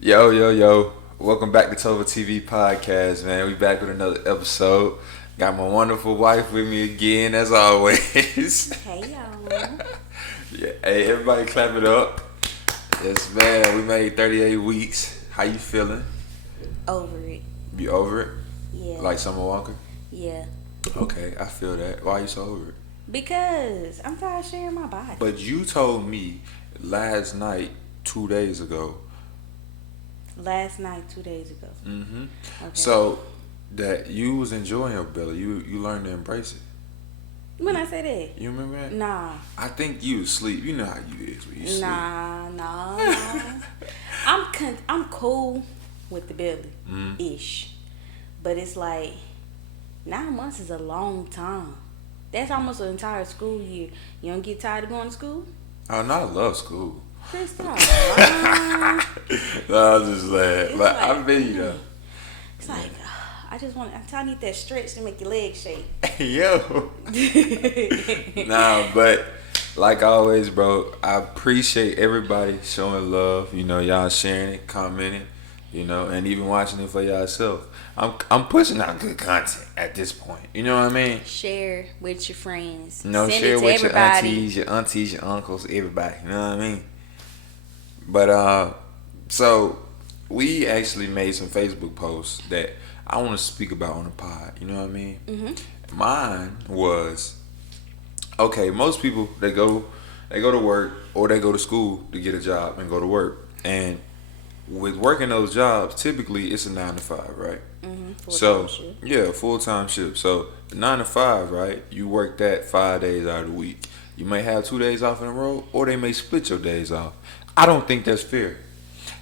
Yo, yo, yo. Welcome back to TopherTvPodcast, man. We back with another episode. Got my wonderful wife with me again, as always. Hey y'all. Yeah, hey, everybody clap it up. Yes, man. We made 38 weeks. How you feeling? Over it. You over it? Yeah. Like Summer Walker? Yeah. Okay, I feel that. Why you so over it? Because I'm tired of sharing my body. But you told me last night, 2 days ago. Last night, 2 days ago. Mm-hmm. Okay. So that you was enjoying your belly. You learned to embrace it. When I say that? You remember that? Nah. I think you sleep. You know how you is when you sleep. Nah. I'm cool with the belly, ish, but it's like 9 months is a long time. That's almost an entire school year. You don't get tired of going to school? Oh, no, I love school. Chris, stop. No, I was just laughing. It's But like, I feel you though. It's like I need that stretch to make your legs shake. Yo. Nah, but like always, bro, I appreciate everybody showing love. You know, y'all sharing it, commenting, and even watching it for yourself. I'm pushing out good content at this point. You know what I mean? Share with your friends. Send Share it to with everybody. your aunties, your uncles, everybody. You know what I mean? But so we actually made some Facebook posts that I want to speak about on the pod. You know what I mean? Mm-hmm. Mine was okay. Most people they go to work or they go to school to get a job and go to work. And with working those jobs, typically it's a 9 to 5, right? Mm-hmm. So yeah, full-time shift. So the 9 to 5, right? You work that 5 days out of the week. You may have 2 days off in a row, or they may split your days off. I don't think that's fair.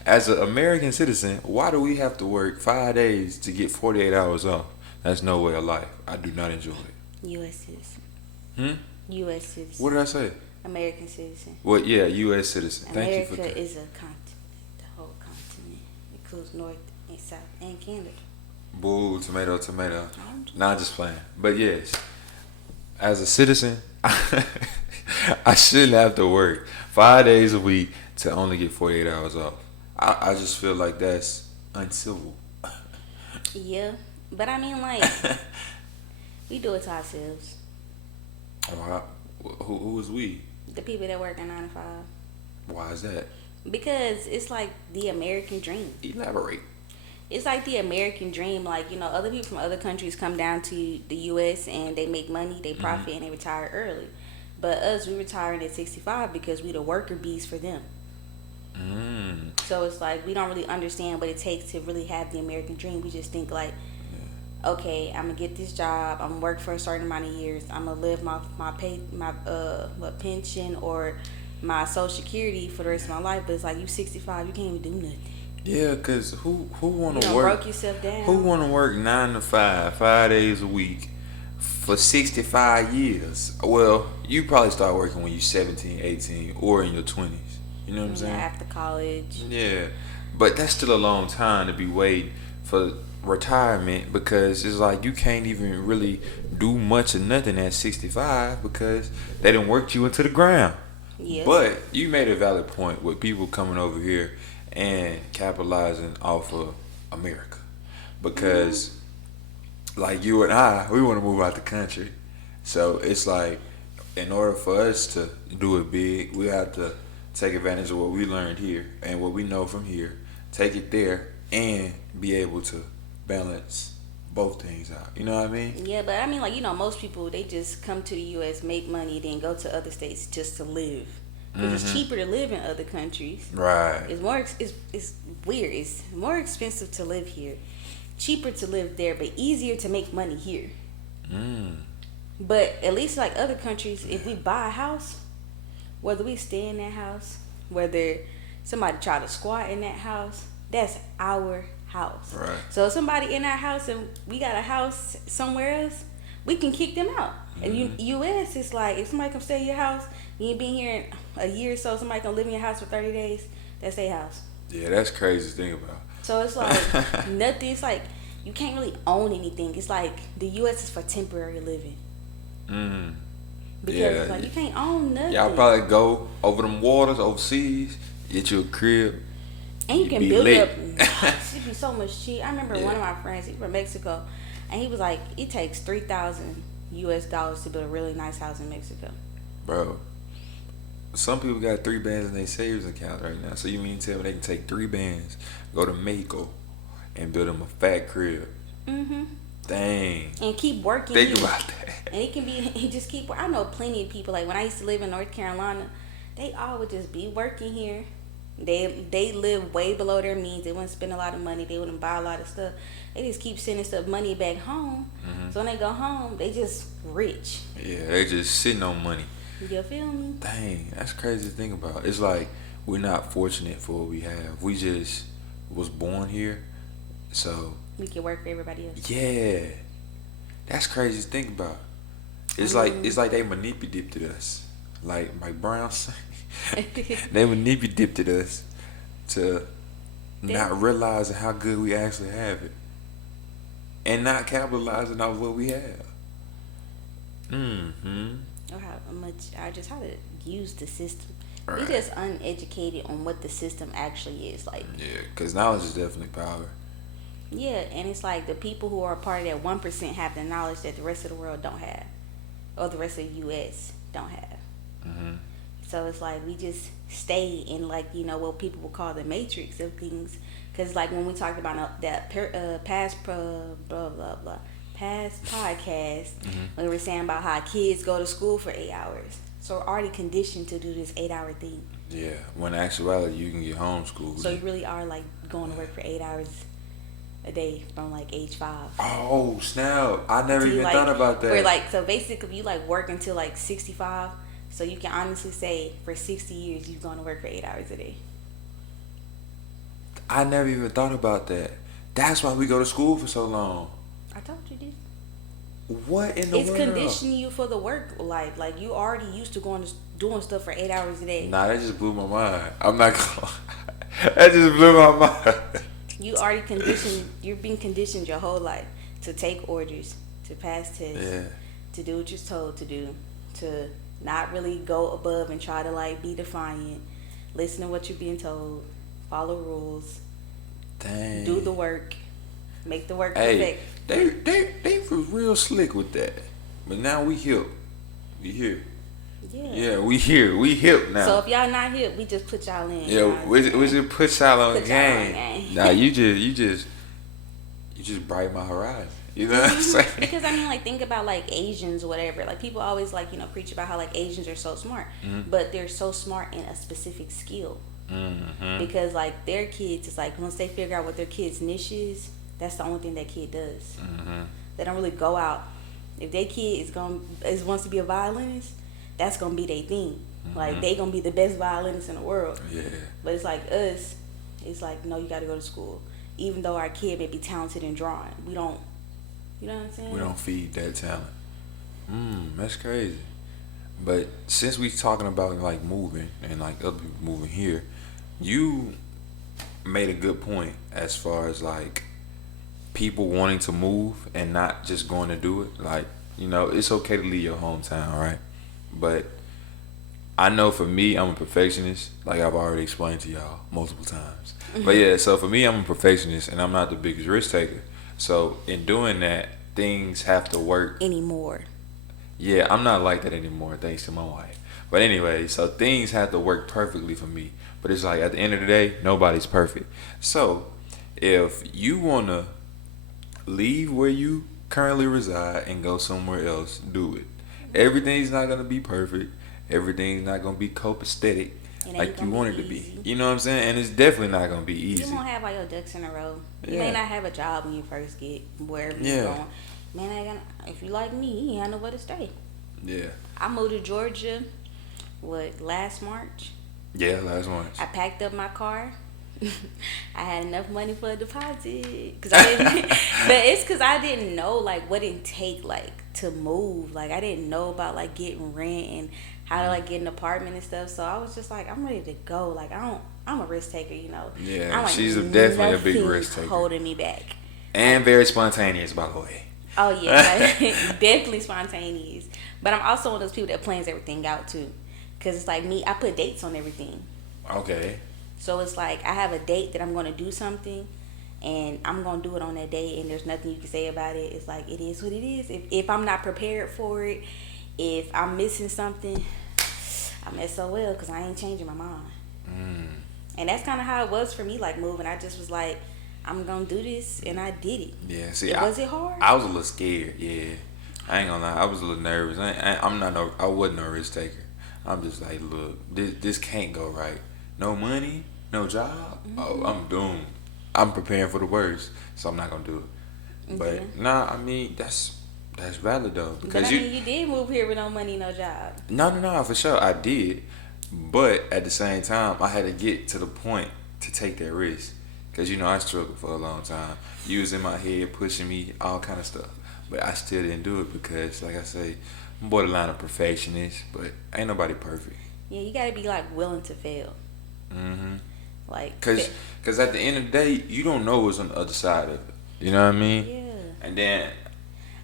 As an American citizen, why do we have to work 5 days to get 48 hours off? That's no way of life. I do not enjoy it. U.S. citizen. U.S. citizen. What did I say? American citizen. Well, yeah, U.S. citizen. Thank you for America that. is a continent. The whole continent. It includes North and South and Canada. Boo, tomato, tomato. Nah, just playing. But yes, as a citizen, I shouldn't have to work 5 days a week to only get 48 hours off. I just feel like that's uncivil. Yeah, but I mean, like, we do it to ourselves. Who is we? The people that work a 9 to 5. Why is that? Because it's like the American dream. Elaborate. It's like the American dream. Like, other people from other countries come down to the U.S. and they make money, they profit, and they retire early. But us, we retiring at 65 because we the worker bees for them. So it's like we don't really understand what it takes to really have the American dream. We just think like, okay, I'm gonna get this job. I'm gonna work for a certain amount of years. I'm gonna live my pension or my Social Security for the rest of my life. But it's like you 65, you can't even do nothing. Yeah, cause who want to You work? broke yourself down. Who want to work 9 to 5, 5 days a week for 65 years? Well, you probably start working when you're 17, 18, or in your 20s. You know what I'm saying? After college. Yeah, but that's still a long time to be waiting for retirement because it's like you can't even really do much of nothing at 65 because they done worked you into the ground. Yeah. But you made a valid point with people coming over here and capitalizing off of America because like you and I, we want to move out the country. So it's like in order for us to do it big, we have to take advantage of what we learned here and what we know from here, take it there, and be able to balance both things out. You know what I mean? Yeah, but I mean, like, most people, they just come to the U.S., make money, then go to other states just to live. Because it's cheaper to live in other countries. Right. It's weird. It's more expensive to live here. Cheaper to live there, but easier to make money here. But at least like other countries, if we buy a house, whether we stay in that house, whether somebody try to squat in that house, that's our house. Right. So if somebody in our house and we got a house somewhere else, we can kick them out. And U.S. it's like if somebody come stay in your house, you ain't been here in a year or so, somebody can live in your house for 30 days, that's their house. Yeah, that's crazy to think about. So it's like nothing. It's like you can't really own anything. It's like the U.S. is for temporary living. Because it's like you can't own nothing. Y'all probably go over them waters overseas, get you a crib, And you can be build lit. up. It'd be so much cheap. I remember one of my friends, he's from Mexico, and he was like, it takes $3,000 to build a really nice house in Mexico. Bro, some people got 3 bands in their savings account right now. So you mean to tell me they can take 3 bands, go to Mexico, and build them a fat crib? Mm-hmm. Dang. And keep working. Think about that. And it can be, he just keep. I know plenty of people. Like when I used to live in North Carolina, they all would just be working here. They live way below their means. They wouldn't spend a lot of money. They wouldn't buy a lot of stuff. They just keep sending stuff money back home. Mm-hmm. So when they go home, they just rich. Yeah, they just sitting on money. You feel me? Dang, that's crazy to think about. It's like we're not fortunate for what we have. We just was born here, so we can work for everybody else. Yeah, that's crazy to think about. It's like they manipulated us, like Mike Brown said. They manipulated us to not realizing how good we actually have it, and not capitalizing on what we have. Or how to use the system. Right. We just uneducated on what the system actually is like. Yeah, because knowledge is definitely power. Yeah, and it's like the people who are a part of that 1% have the knowledge that the rest of the world don't have, or the rest of the U.S. don't have. Mm-hmm. So it's like we just stay in like, you know, what people would call the matrix of things. Because like when we talked about that past podcast, we were saying about how kids go to school for 8 hours. So we're already conditioned to do this 8-hour thing. Yeah, when in actuality you can get homeschooled. So you really are like going to work for 8 hours a day from like age 5. Oh snap! I never even thought about that. Where like, so basically you like work until like 65. So you can honestly say for 60 years you're going to work for 8 hours a day. I never even thought about that. That's why we go to school for so long. I told you this. What in the world? It's conditioning you for the work life. Like you already used to doing stuff for 8 hours a day. Nah, that just blew my mind. I'm not gonna. That just blew my mind. You already conditioned. You're being conditioned your whole life to take orders, to pass tests, to do what you're told to do, to not really go above and try to like be defiant. Listen to what you're being told. Follow rules. Dang. Do the work. Make the work perfect. They was real slick with that. But now we hip. We here. Yeah, we here. We hip now. So if y'all not hip, we just put y'all in. Yeah, we just put y'all on game. Nah, you just brighten my horizon. You know what I'm saying? Because I mean, like, think about like Asians or whatever. Like people always like, you know, preach about how like Asians are so smart, but they're so smart in a specific skill. Mm-hmm. Because like their kids, it's like once they figure out what their kid's niche is, that's the only thing that kid does. Mm-hmm. They don't really go out. If their kid wants to be a violinist, that's gonna be their thing. Mm-hmm. Like they gonna be the best violinist in the world. Yeah. But it's like us. It's like no, you got to go to school. Even though our kid may be talented in drawing, we don't. You know what I'm saying? We don't feed that talent. That's crazy. But since we talking about like moving and like other people moving here, you made a good point as far as like people wanting to move and not just going to do it. Like, you know, it's okay to leave your hometown, right? But I know for me, I'm a perfectionist, like I've already explained to y'all multiple times. Mm-hmm. But yeah, so for me, I'm a perfectionist and I'm not the biggest risk taker. So in doing that, things have to work anymore. Yeah, I'm not like that anymore, thanks to my wife. But anyway, so things have to work perfectly for me. But it's like at the end of the day, nobody's perfect. So if you want to leave where you currently reside and go somewhere else, do it. Everything's not going to be perfect. Everything's not going to be copacetic like you want it to be. You know what I'm saying? And it's definitely not going to be easy. You won't have all your ducks in a row. You may not have a job when you first get wherever you're going. Man, if you like me, you ain't have nowhere to stay. Yeah. I moved to Georgia, last March? Yeah, last March. I packed up my car. I had enough money for a deposit. But it's because I didn't know, like, what it take, like, to move. Like, I didn't know about, like, getting rent and how to, like, get an apartment and stuff. So I was just like, I'm ready to go. Like, I'm a risk taker, you know. Yeah, like, she's definitely a big risk taker. Holding me back. And very spontaneous, by the way. Oh, yeah. Definitely spontaneous. But I'm also one of those people that plans everything out, too. Because it's like me, I put dates on everything. Okay. So it's like I have a date that I'm going to do something, and I'm going to do it on that day, and there's nothing you can say about it. It's like, it is what it is. If I'm not prepared for it, if I'm missing something, I'm SOL because I ain't changing my mind. And that's kind of how it was for me, like moving. I just was like, I'm going to do this, and I did it. Yeah, see, Was it hard? I was a little scared, yeah. I ain't gonna lie, I was a little nervous. I wasn't no risk taker. I'm just like, look, this can't go right. No money, no job. Oh, I'm doomed. I'm preparing for the worst, so I'm not gonna do it. But nah, I mean that's valid though, because but I mean, you did move here with no money, no job. No, for sure I did, but at the same time I had to get to the point to take that risk, because I struggled for a long time. You was in my head pushing me all kind of stuff, but I still didn't do it because, like I say, I'm borderline a perfectionist, but ain't nobody perfect. Yeah, you gotta be like willing to fail. Like, cause at the end of the day, you don't know what's on the other side of it. You know what I mean? Yeah. And then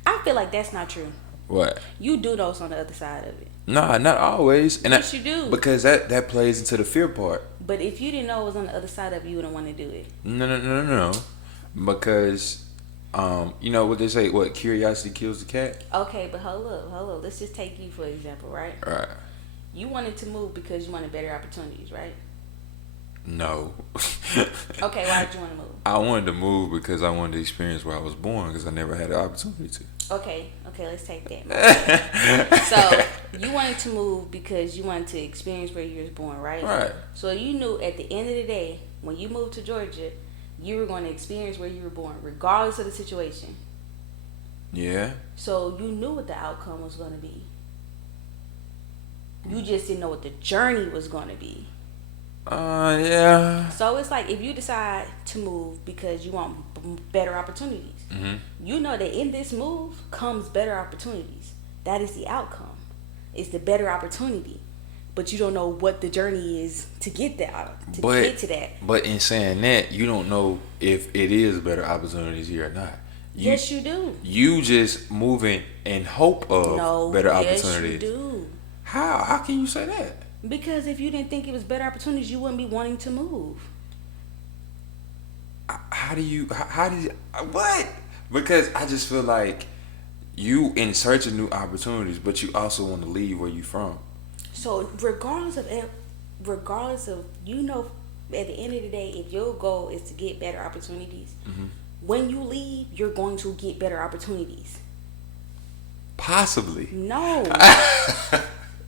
I feel like that's not true. what? You do know what's on the other side of it. Nah, not always. And Yes, you do. Because that plays into the fear part. But if you didn't know what was on the other side of it, you wouldn't want to do it. No. Because, you know what they say? What, curiosity kills the cat? Okay, but hold up. Let's just take you for example, right? Right. You wanted to move because you wanted better opportunities, right? No. Okay, why did you want to move? I wanted to move because I wanted to experience where I was born, because I never had the opportunity to. Okay, let's take that. So you wanted to move because you wanted to experience where you was born, right? Right. So you knew at the end of the day, when you moved to Georgia, you were going to experience where you were born, regardless of the situation. Yeah. So you knew what the outcome was going to be. You just didn't know what the journey was going to be. Yeah. So it's like, if you decide to move because you want better opportunities, you know that in this move comes better opportunities. That is the outcome. It's the better opportunity. But you don't know what the journey is to get that, get to that. But in saying that, you don't know if it is better opportunities here or not. Yes, you do. You just moving in hope of better opportunities. Yes, you do. How? How can you say that? Because if you didn't think it was better opportunities, you wouldn't be wanting to move. How do you what? Because I just feel like you in search of new opportunities, but you also want to leave where you from. So regardless of at the end of the day, if your goal is to get better opportunities, when you leave, you're going to get better opportunities. Possibly. No.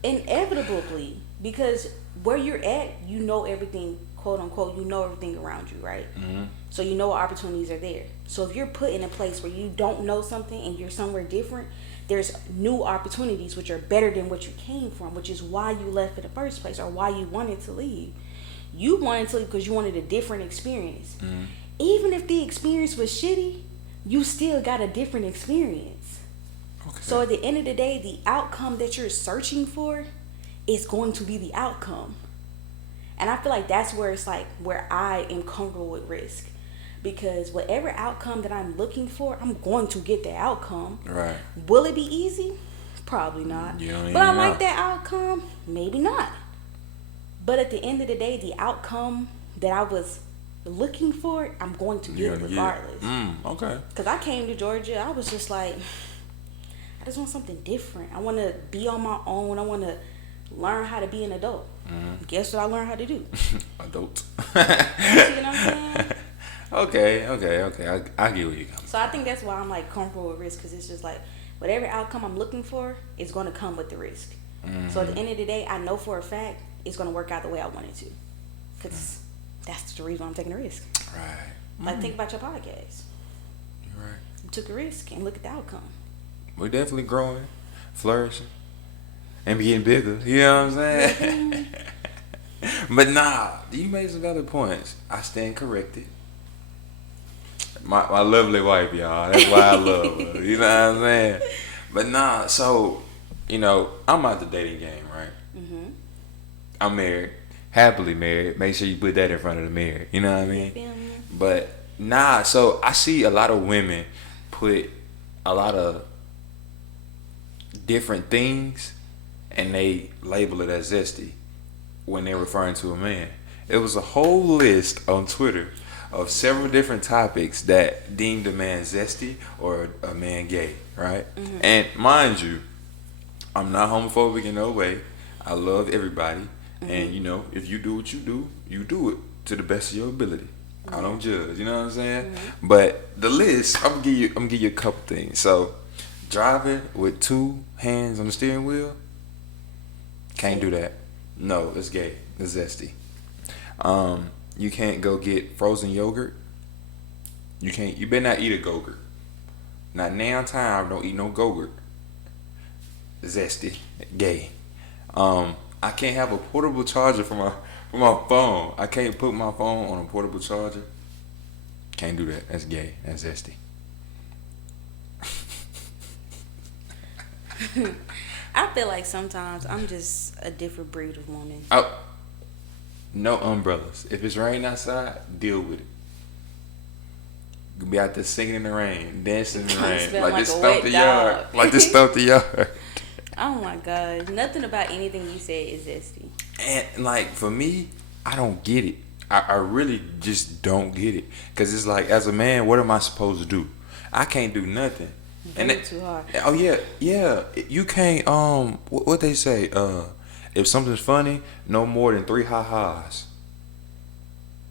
Inevitably. Because where you're at, you know everything, quote unquote, you know everything around you, right? So you know what opportunities are there. So if you're put in a place where you don't know something and you're somewhere different, there's new opportunities which are better than what you came from, which is why you left in the first place, or why you wanted to leave. You wanted to leave because you wanted a different experience. Even if the experience was shitty, you still got a different experience. Okay. So at the end of the day, the outcome that you're searching for is going to be the outcome. And I feel like that's where it's like where I am comfortable with risk. Because whatever outcome that I'm looking for, I'm going to get that outcome. Right. Will it be easy? Probably not. But I like that outcome? Maybe not. But at the end of the day, the outcome that I was looking for, I'm going to get it regardless. Okay. Because I came to Georgia, I was just like, I just want something different. I want to be on my own. I want to learn how to be an adult. Guess what I learned how to do? Adult. You see what I'm saying? Okay. I get where you come. So I think that's why I'm like comfortable with risk, because it's just like whatever outcome I'm looking for is going to come with the risk. So at the end of the day, I know for a fact it's going to work out the way I want it to, because that's the reason I'm taking a risk. Right. Like think about your podcast. You're right. You took a risk and look at the outcome. We're definitely growing, flourishing, and getting bigger. You know what I'm saying? But nah, you made some valid points. I stand corrected. My lovely wife, y'all. That's why I love her. You know what I'm saying? But nah, so, I'm out the dating game, right? I'm married. Happily married. Make sure you put that in front of the mirror. You know what I mean? But nah, so I see a lot of women put a lot of different things and they label it as zesty when they're referring to a man. It was a whole list on Twitter of several different topics that deemed a man zesty or a man gay, right? Mm-hmm. And mind you, I'm not homophobic in no way. I love everybody, and you know, if you do what you do it to the best of your ability. I don't judge. You know what I'm saying? But the list, I'm gonna give you a couple things. So, driving with two hands on the steering wheel, can't do that. No, it's gay. It's zesty. You can't go get frozen yogurt. You can't. You better not eat a Go-Gurt. Not now time. Don't eat no Go-Gurt. Zesty, gay. I can't have a portable charger for my phone. I can't put my phone on a portable charger. Can't do that. That's gay. That's zesty. I feel like sometimes I'm just a different breed of woman. Oh, no umbrellas. If it's raining outside, deal with it. You can be out there singing in the rain, dancing in the rain, Smell like like this a stump wet the dog. yard, like this stump the yard. Oh my god, nothing about anything you said is zesty. And like for me, I don't get it. I really just don't get it. Cause it's like as a man, what am I supposed to do? I can't do nothing. And Breathe too hard. Oh yeah. You can't what they say, if something's funny, no more than 3 ha-has.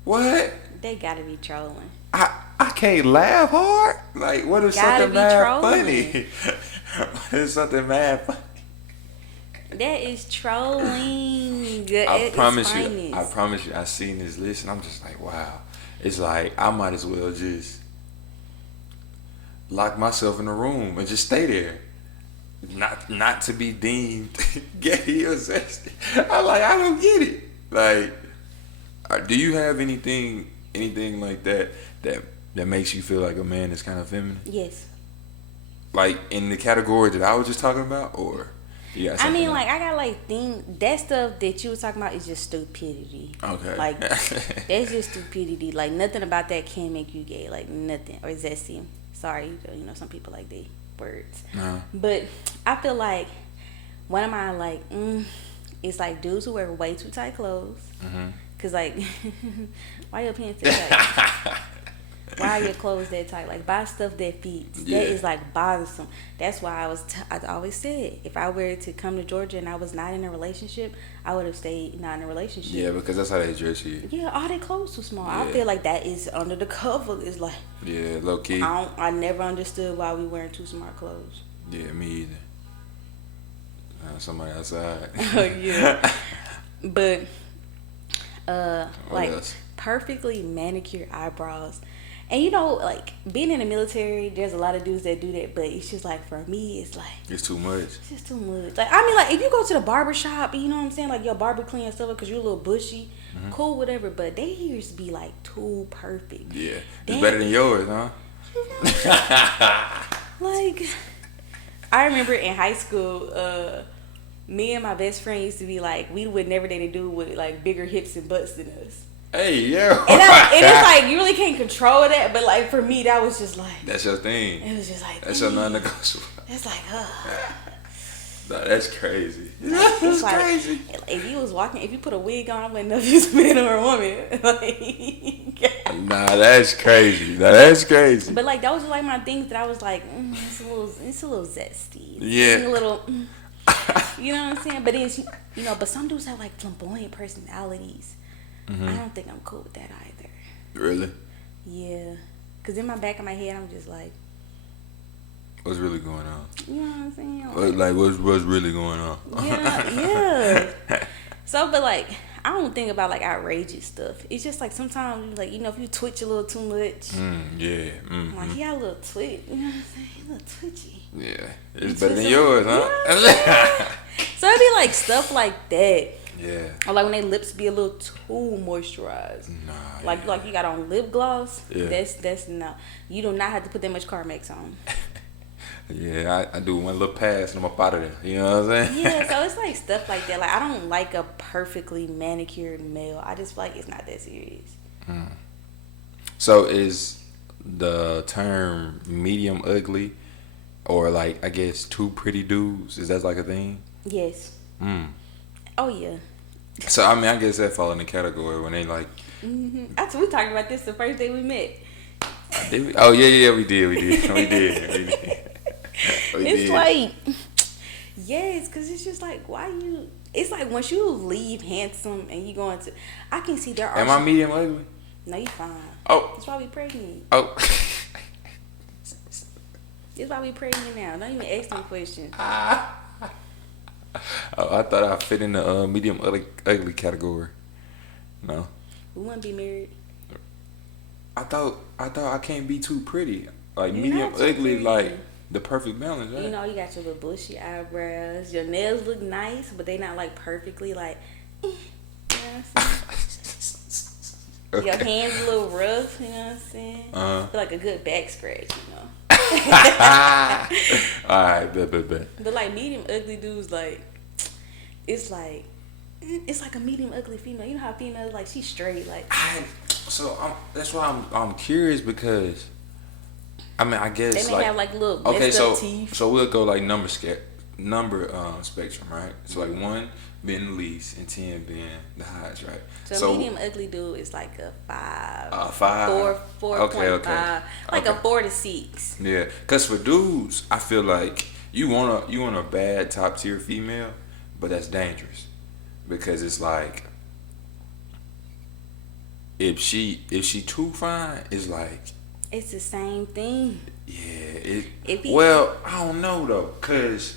What? They gotta be trolling. I can't laugh hard. Like what if Gotta something be mad trolling. funny? What if something mad funny? That is trolling. I promise you, I seen this list and I'm just like, wow. It's like I might as well just lock myself in a room and just stay there. Not to be deemed gay or zesty. I don't get it. Like, do you have anything like that makes you feel like a man is kind of feminine? Yes. Like in the category that I was just talking about, or you got I mean, something like I got like that stuff that you was talking about is just stupidity. Okay. Like that's just stupidity. Like nothing about that can make you gay. Like nothing or zesty. Sorry, you know some people like the words. No. But I feel like one of my like it's like dudes who wear way too tight clothes. Mm-hmm. Cause like why your pants that tight? Why are your clothes that tight? Like buy stuff that fits. Yeah. That is like bothersome. That's why I always said if I were to come to Georgia and I was not in a relationship, I would have stayed not in a relationship. Yeah, because that's how they dress here. Yeah, all their clothes too small. Yeah. I feel like that is under the cover. It's like Yeah, low key. I never understood why we wearing too small clothes. Yeah, me either. Somebody outside. Yeah. But like else? perfectly manicured eyebrows. And you know, like being in the military, there's a lot of dudes that do that, but it's just like for me, it's like It's too much. it's just too much. Like I mean, like if you go to the barber shop, you know what I'm saying, like your barber clean and stuff because you're a little bushy, cool, whatever. But they used to be like too perfect. Yeah, it's better than yours, huh? Like I remember in high school, me and my best friend used to be like, we would never date a dude with like bigger hips and butts than us. Hey, yeah. And it's like you really can't control that, but like for me, that was just like That's your thing. it was just like That's your non-negotiable. It's like Nah, that's crazy. it's That's like, crazy. if you was walking, if you put a wig on, I wouldn't know if you was a man or a woman. Like, Nah, that's crazy. That's crazy. but like those were like my things that I was like, it's a little zesty. Yeah. It's a little. You know what I'm saying? But it's but some dudes have like flamboyant personalities. I don't think I'm cool with that either. Really? Yeah, cause in my back of my head, I'm just like, What's really going on? you know what I'm saying? What's really going on? Yeah. So, but like, I don't think about like outrageous stuff. It's just like sometimes, like if you twitch a little too much, Yeah. like he got a little twitch. You know what I'm saying? He a little twitchy. Yeah. It's better than yours, huh? Yeah. So it'd be like stuff like that. Yeah. Or like when their lips be a little too moisturized. Nah. Like you got on lip gloss. Yeah. That's no. You do not have to put that much Carmex on. Yeah, I do one little pass and I'm up out of there. You know what I'm saying? Yeah, so it's like stuff like that. Like I don't like a perfectly manicured male. I just feel like it's not that serious. So is the term medium ugly, or like I guess two pretty dudes? Is that like a thing? Yes. Mm. Oh yeah. So I mean, I guess that fall in the category when they like. That's we talked about this the first day we met. Did we? Oh yeah, we did, we did. It's like, yes, because it's just like, why you? It's like once you leave handsome and you go into, I can see there are. Am I medium ugly? No, you fine. Oh. That's why we pregnant. Oh. That's why we pregnant now. Don't even ask them questions. Oh, I thought I fit in the medium ugly category. No. We want to be married. I thought I can't be too pretty. Like You're medium not too ugly, pretty. like the perfect balance, right? You know, you got your little bushy eyebrows. Your nails look nice, but they not like perfectly like. You know what I'm saying? Okay. Your hands a little rough. You know what I'm saying? Uh-huh. Feel like a good back scratch. You know. Alright, bet. But like medium ugly dudes, like it's like a medium ugly female. You know how females like she's straight, like. That's why I'm curious because, I mean, I guess They may like have like little okay, messed so up teeth. so we'll go like number spectrum, right? So like 1 being the least and 10 being the highest, right? So medium ugly dude is like a 5. A 5. 4.5. Okay. Like Okay. a 4 to 6. Yeah, cause for dudes, I feel like you want a bad top tier female, but that's dangerous because it's like if she too fine, it's like It's the same thing. yeah. If he- Well, I don't know though, cause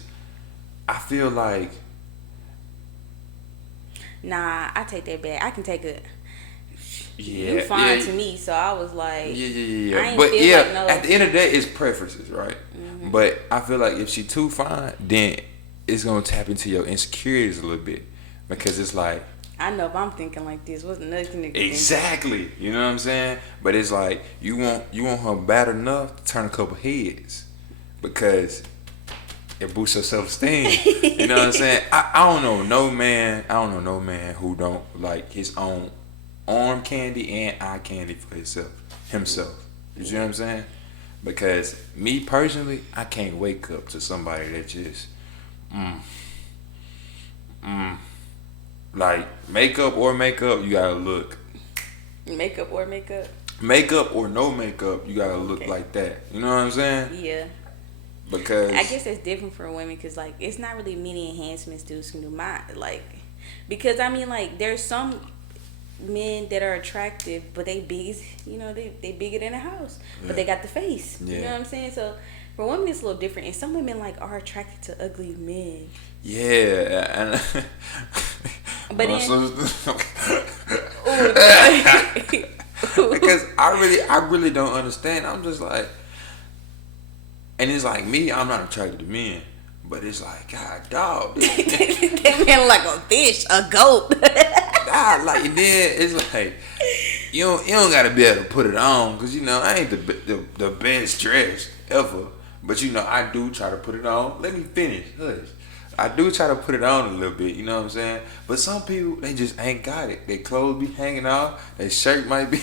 I feel like Nah, I take that back. I can take it. yeah, You fine yeah, to me, so I was like, yeah. I ain't But feel yeah, like no. at the end of the day, it's preferences, right? Mm-hmm. But I feel like if she too fine, then it's gonna tap into your insecurities a little bit because it's like. I know if I'm thinking like this, what's nothing to Exactly, you know what I'm saying? But it's like you want her bad enough to turn a couple heads because it boosts your self esteem. You know what I'm saying? I don't know no man who don't like his own arm candy and eye candy for himself. You see what I'm saying? Because me personally, I can't wake up to somebody that just like makeup, you gotta look. Makeup or makeup? Makeup or no makeup, you gotta look like that. You know what I'm saying? Yeah. Because I guess that's different for women because, like, it's not really many enhancements dudes can do. Because, I mean, like, there's some men that are attractive, but they big as, you know, they bigger than a house. But they got the face. Yeah. You know what I'm saying? So, for women, it's a little different. And some women, like, are attracted to ugly men. yeah, and But because I really don't understand. I'm just like, and it's like me, I'm not attracted to men, but it's like, God, dog, That man like a fish, a goat. God, like then it's like you don't gotta be able to put it on because you know I ain't the best dressed ever, but you know I do try to put it on. Let me finish, hush. I do try to put it on a little bit, you know what I'm saying? But some people, they just ain't got it. Their clothes be hanging off. Their shirt might be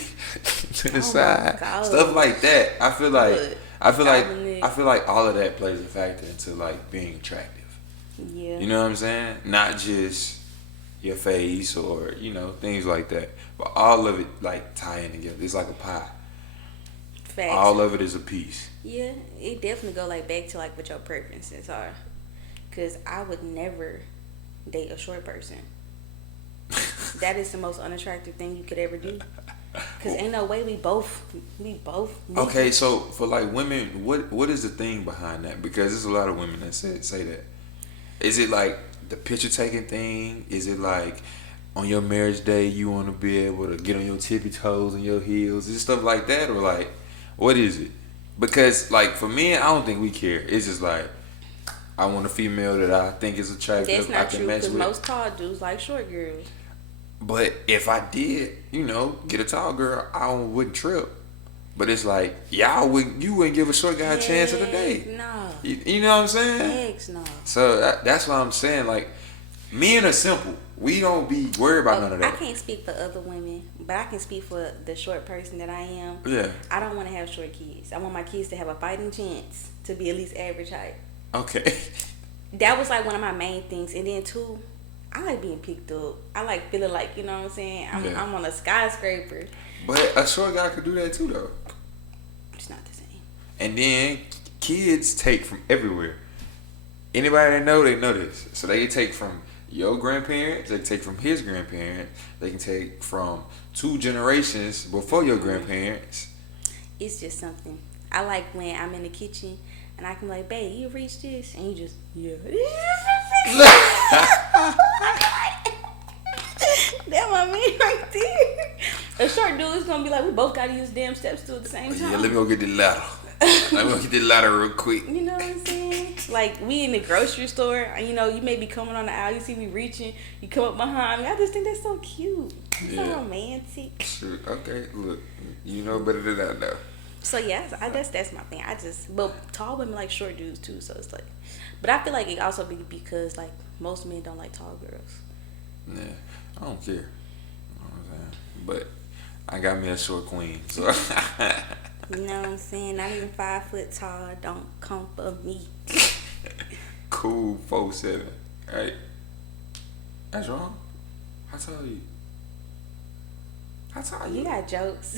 to the side. Stuff like that. I feel like all of that plays a factor into like being attractive. Yeah. You know what I'm saying? Not just your face or, you know, things like that. But all of it like tying together. It's like a pie. Facts. All of it is a piece. Yeah, it definitely go like back to like what your preferences are. Cause I would never date a short person. That is the most unattractive thing you could ever do. Cause ain't no way we both. Okay, so for like women, what is the thing behind that? Because there's a lot of women that say that. Is it like the picture taking thing? Is it like on your marriage day you want to be able to get on your tippy toes and your heels? Is it stuff like that, or like what is it? Because like for men, I don't think we care. It's just like I want a female that I think is attractive. That's not I can true. match Cause with. most tall dudes like short girls. But if I did, you know, get a tall girl, I wouldn't trip. But it's like you wouldn't give a short guy a chance of the day. No. You know what I'm saying? Heck no. So that's why I'm saying, like, men are simple. We don't be worried about none of that. I can't speak for other women, but I can speak for the short person that I am. Yeah. I don't want to have short kids. I want my kids to have a fighting chance to be at least average height. Okay. That was like one of my main things. And then two, I like being picked up. I like feeling like, you know what I'm saying? I'm on a skyscraper. But a short guy could do that too, though. It's not the same. And then kids take from everywhere. Anybody that know, they know this. So they can take from your grandparents, they can take from his grandparents, they can take from 2 generations before your grandparents. It's just something. I like when I'm in the kitchen and I can be like, babe, you reach this? And you just, yeah. That's my man right there. A short dude is going to be like, we both got to use damn steps to at the same time. Yeah, let me go get the ladder. Let me go get the ladder real quick. You know what I'm saying? Like, we in the grocery store, you know, you may be coming on the aisle, you see me reaching, you come up behind me. I just think that's so cute. It's so romantic. Sure. Okay, look, you know better than I know. So, yeah, I guess that's my thing. But tall women like short dudes, too, so it's like, but I feel like it also be because, like, most men don't like tall girls. Yeah, I don't care. You know what I'm saying? But I got me a short queen, so. You know what I'm saying? Not even 5 foot tall. Don't come for me. Cool 4'7". Right? That's wrong. How tall are you? How tall are you? You got jokes.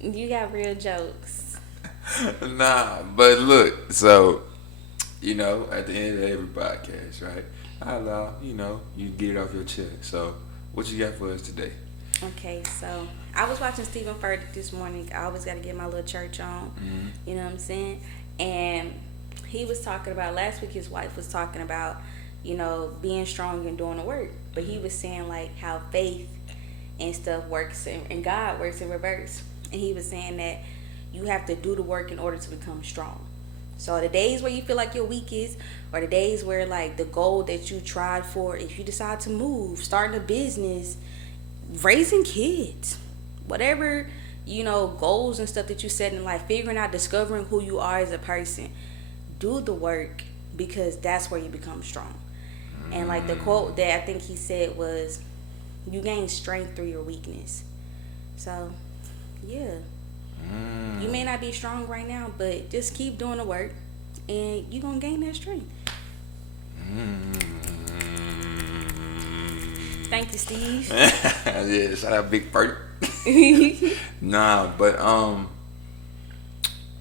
You got real jokes. Nah, but look, so, you know, at the end of every podcast, right? I allow, you know, you get it off your chest. So, what you got for us today? Okay, so I was watching Stephen Furtick this morning. I always got to get my little church on. Mm-hmm. You know what I'm saying? And he was talking about, last week his wife was talking about, you know, being strong and doing the work. But he was saying, like, how faith and stuff works and God works in reverse. And he was saying that you have to do the work in order to become strong. So the days where you feel like you're weakest, or the days where, like, the goal that you tried for, if you decide to move, starting a business, raising kids, whatever, you know, goals and stuff that you set in life, figuring out, discovering who you are as a person, do the work, because that's where you become strong. And like the quote that I think he said was, you gain strength through your weakness. So yeah, you may not be strong right now, but just keep doing the work and you're gonna gain that strength. Thank you, Steve. Yeah, shout out Big Perk. Nah, but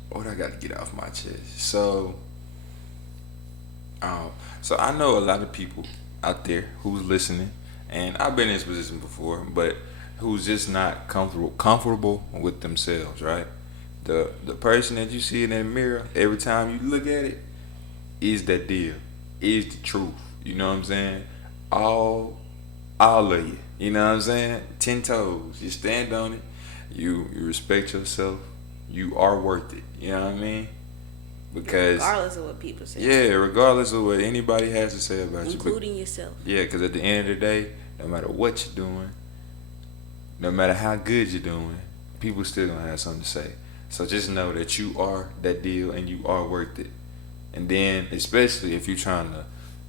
what I got to get off my chest? So I know a lot of people out there who's listening, and I've been in this position before, but who's just not comfortable with themselves, right? The person that you see in that mirror every time you look at it is that deal, is the truth. You know what I'm saying? All of you. You know what I'm saying? 10 toes. You stand on it. You respect yourself. You are worth it. You know what I mean? Because regardless of what people say. Yeah, regardless of what anybody has to say about you. Including yourself. Yeah, because at the end of the day, no matter what you're doing, no matter how good you're doing, people still gonna have something to say. So just know that you are that deal and you are worth it. And then, especially if you're trying to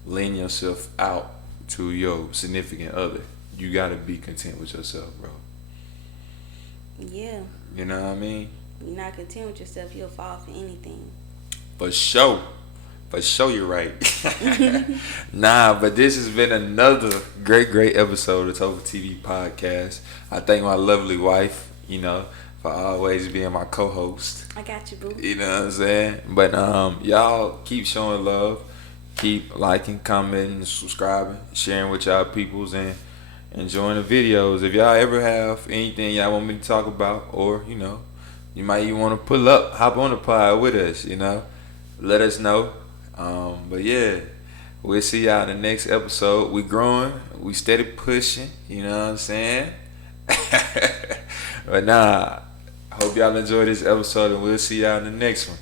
lend yourself out to your significant other, you gotta be content with yourself, bro. Yeah. You know what I mean? You're not content with yourself, you'll fall for anything. For sure, you're right. Nah, but this has been another great episode of TopherTvPodcast. I thank my lovely wife, you know, for always being my co-host. I got you, boo. You know what I'm saying? But y'all keep showing love, keep liking, commenting, subscribing, sharing with y'all peoples, and enjoying the videos. If y'all ever have anything y'all want me to talk about, or you know, you might even want to pull up, hop on the pod with us, you know, let us know. But yeah, we'll see y'all in the next episode. We growing, we steady pushing, you know what I'm saying? But nah, hope y'all enjoy this episode, and we'll see y'all in the next one.